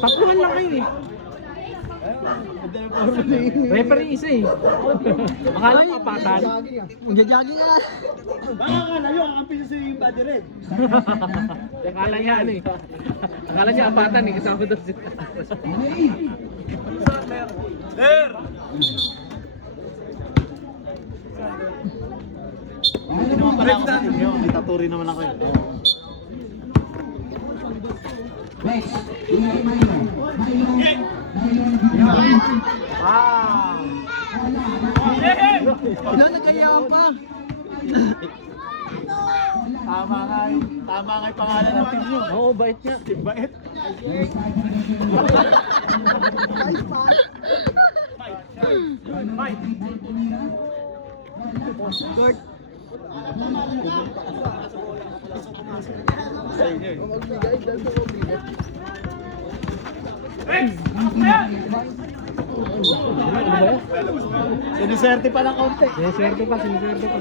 Tatluhan lang kayo eh. Referee isa eh. Akala mo apatan. Magja-jogging ka. Baka akala nyo, ang ampisa sa yung body red. Akala niya ano eh. Akala niya apatan eh. Kasama daw sila. Sir! Hindi naman pala ako sa inyo. May taturi naman ako eh. Wala, nagkayawan pa. Tama nga yung pangalan ng team nyo. Oo, bait niya. Bait. Gord. Siniserte pa ng konti. Siniswerte pa, siniswerte pa.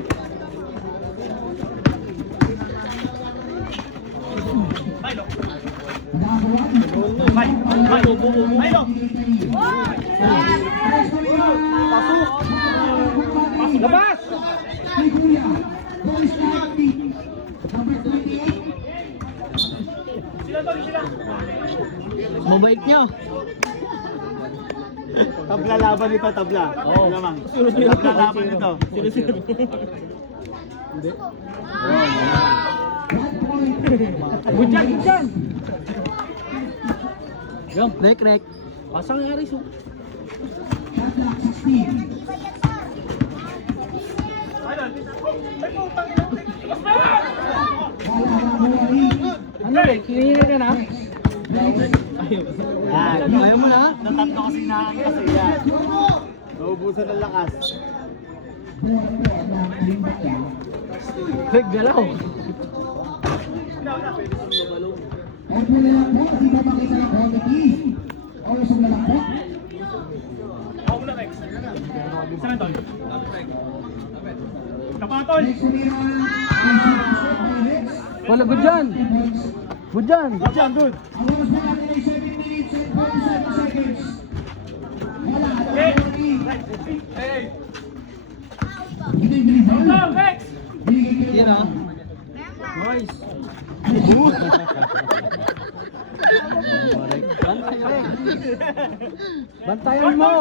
Labas! Mabait nyo. Tabla laban ito, tabla. Oo. Lamang. Tabla laban ito. Hindi. Budyan, budyan! Yung, Rek. pasang nga rin. Ano rin? Kinihira ka na? Ayaw mo na? Natatlo kasi na kasi yan. Naubusan ng lakas. Rek, galaw. Ang pula lang po, di ba makita ng quality? O yung sumla lang po? Next umira, Wala, budyan! Budyan! Diyan, good. ang oras po natin ay 7 minutes and 47 seconds. Wala, quality. Binibili ba? Binigay kayo. Yan ah. Nice! Bantayan mo!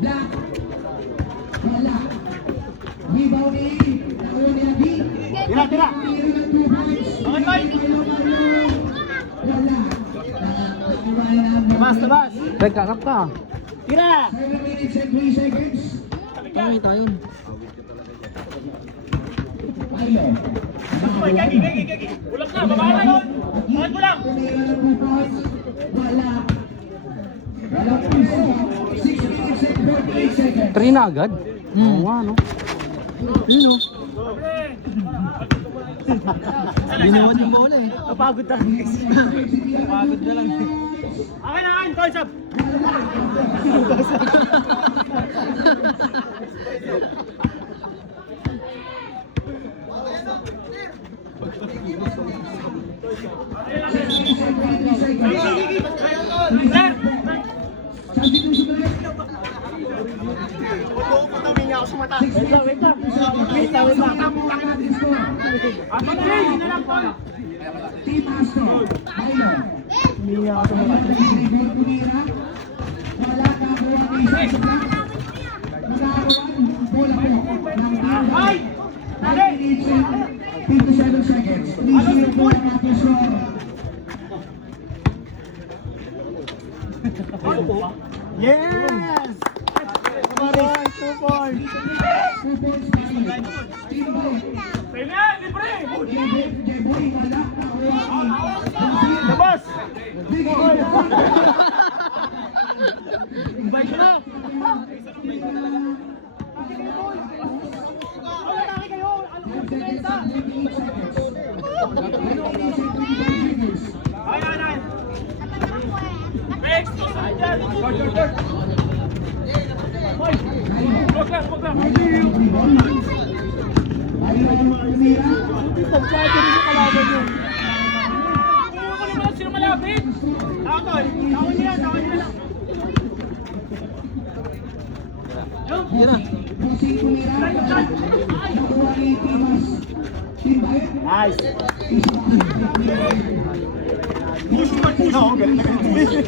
Black. Wala. Rebound ni Naomi Abi. Tira, tira. Tira ng 2 points. Wala. Tabas, tabas. Rek, kakap ka! Tira. 7 minutes and 3 seconds. Pangit tayo yun. Pailo. Ulap na, baba na yun. Bakit mo lang? Tumira ng 2 points. Wala. Wala puso. 6 minutes and 48 seconds. 3 na agad? Oo nga, no? Yun, no? Binuwan yung bola eh. Napagod na lang guys. Napagod na lang. Akin na, akin. Toys up. Team Astro. Pailo. Wala nakakuha ng isa sa black. Nakakuha bola po ng team. 9 minutes and 57 seconds. Please yung bola natin sa Yes! 2 points, 2 points. 2 points. Team Boy. Jeboy, wala nakakuha. Labas! Bike na! Sino malapit? Takot nila lang. Yan na. Nice. No, galing na galing.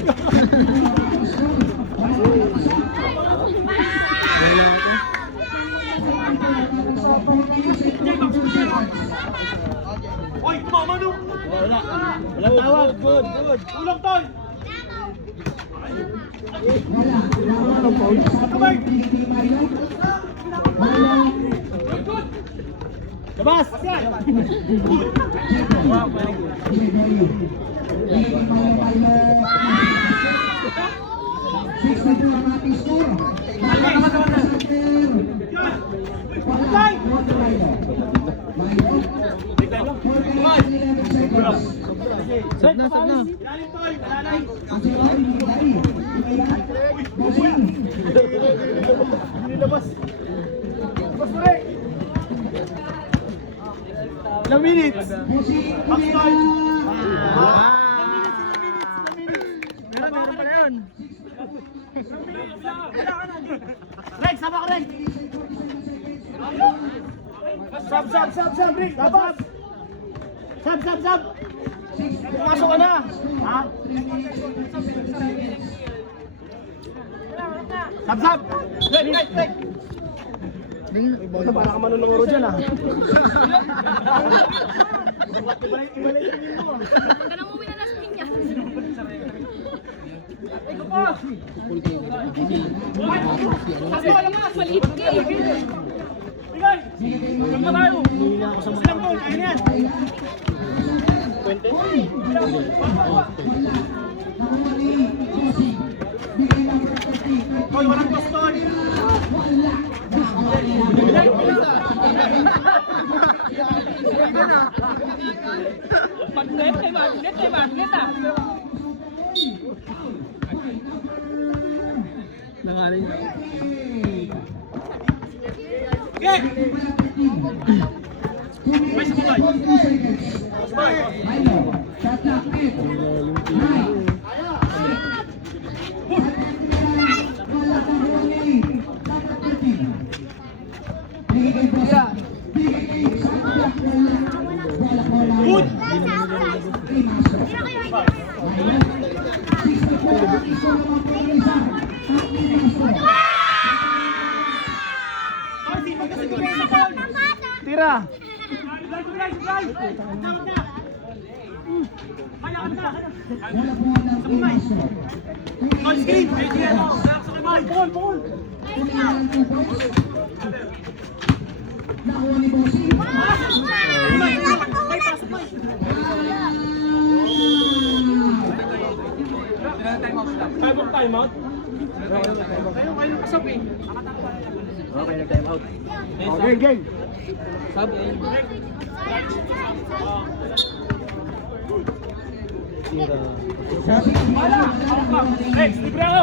Oy, tumama no. Wala. Walang tawag. Good. Ulang tol. Labas! Sab na, sab na. Ilang minutes? Meron pala yun. Rex, sama ko Rex! Sab, Rex! Sab! Pumasok ka na! Ha? Sab! Rex! Ito, para ka manununguro dyan ah. Ibalay mo. Huwag ka nang uwi na las pinya. Kasi wala mga maliit ka eh. Bigay! Saan ba tayo? Silang mo, kaya na yan. Puente? Hoy, walang baston! Magnet kay magnet ah. Nangaling. Okay! May sabay! Sabay! Good! Tira. Time out? Kayo kasabi. Okay, nag-time out. Okay, game. Sab eh. Tira. Rex, libre ako!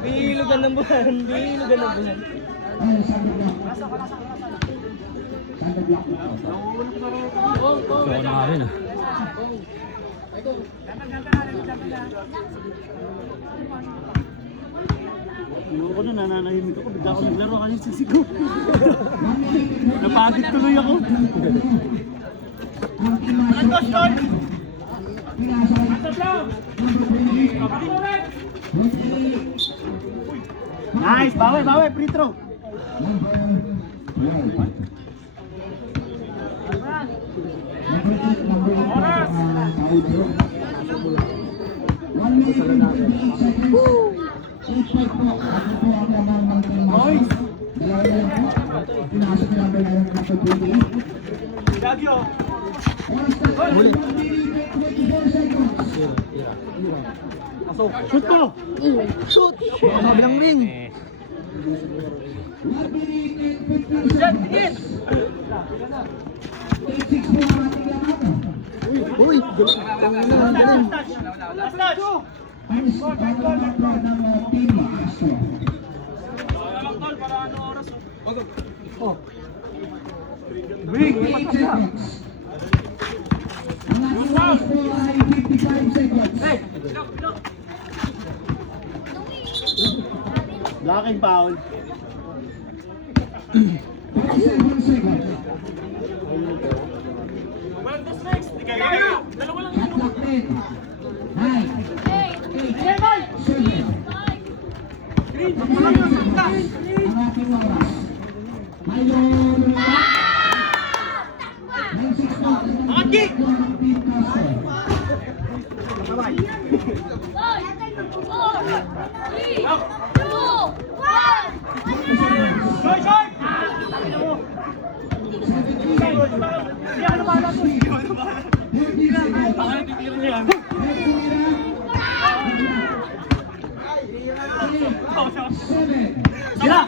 Bilugan ng bulan. Bilugan ng bulan. Kaya na nga rin ah. Ako doon, nananahimik ako. Bigla ako naglaro kasi sisigaw. Napagod tuloy ako. Antos, Don! Antos lang! Nice! Bawi! Free throw! Nice! Gagyo! Oras na po, 1 Huli. minute and 24 seconds. Shoot mo! Shoot! Kabilang ring! 1 minute and 15 seconds. 8-6 po ang ating laban. Uy! Galing! Panis para naman po ng Team Astro. Bring! 8 seconds. Ang ating oras po ay 55 seconds. Blocking foul. 47 seconds. Shot clock 10, 9, 8, 7. Ang ating oras. Ngayon, 9-6 po. Ang kick! Ng Team Astro. Sila!